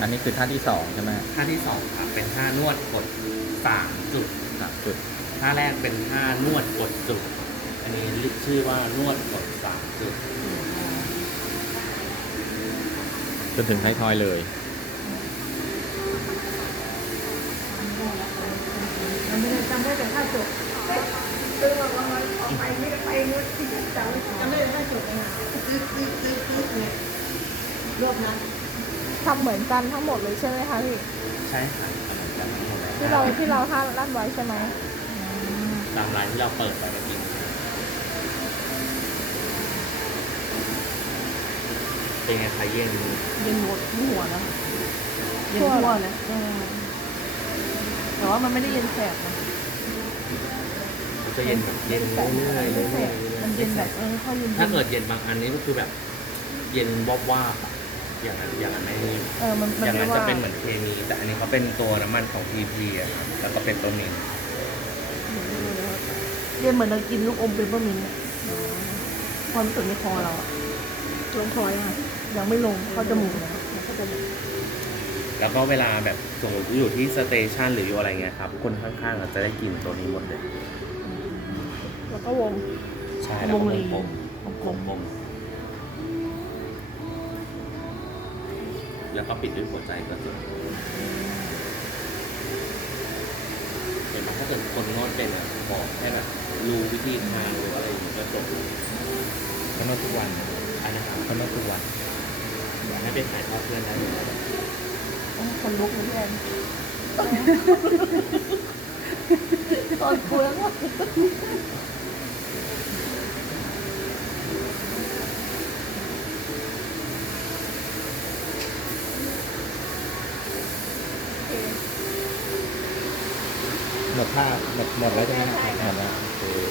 อันนี้คือท่าที่สองใช่ไหมท่าที่สองครับเป็นท่านวดกด3 จุด 3 จุดท่าแรกเป็นท่านวดกดจุด อันนี้ชื่อว่านวดกด3 จุดจนถึงท้ายทอยเลยมันไม่ได้จำได้แต่ท่าจบตึ้งออกมาออกไปไม่ได้ไปนู้นที่จำได้แต่ท่าจบเองอ่ะเนี่ยรวบนะทำเหมือนกันทั้งหมดเลยใช่ไหมคะพี่ใช่ค่ะจำทั้งหมดเลยที่เราท่าลั่นไว้ใช่ไหมตามร้านที่เราเปิดไปเมื่อกี้เป็นไงคะเย็นเย็นหมดที่หัวนะเย็นทั่วเลยแต่ว่ามันไม่ได้เย็นแสบนะมันจะเย็นแบบเย็นเรื่อยๆเรื่อยๆมันเย็นแบบเข้าเย็นถ้าเกิดเย็นบางอันนี้ก็คือแบบเย็นวอบๆอะอย่างนั้นไม่มันอย่างนั้นไม่จะว่าเป็นเหมือนเคมีแต่อันนี้เขาเป็นตัวน้ำมันของ PP อะครับแล้วก็เป็นตัวมินเย็นเหมือนเรากินลูกอมเปปเปอร์มินต์ความรู้สึกในคอเราอะลงคอยอ่ะยังไม่ลงเข้าจมูกนะเข้าจมูกแล้วก็เวลาแบบสมมติอยู่ที่สเตชันหรืออยู่อะไรเงี้ยครับคนข้างๆอาจจะได้กลิ่นตัวนี้หมดเลยแล้วก็วงใช่แล้วก็วงลีกลมแล้วก็ปิดด้วยหัวใจก็จบเห็นไหมถ้าเกิดคนนวดเป็นอะบอกแค่แบบรู้วิธีทางหรืออะไรอย่างเงี้ยก็จบเขานวดทุกวันอันนะครับเขานวดทุกวันอยากให้ไปถ่ายทอดเพื่อนได้เลยคนลุกเลยพี่แอนตอนคุยแล้วหมดท่าหมดแล้วใช่ไหมหมดแล้วโอเค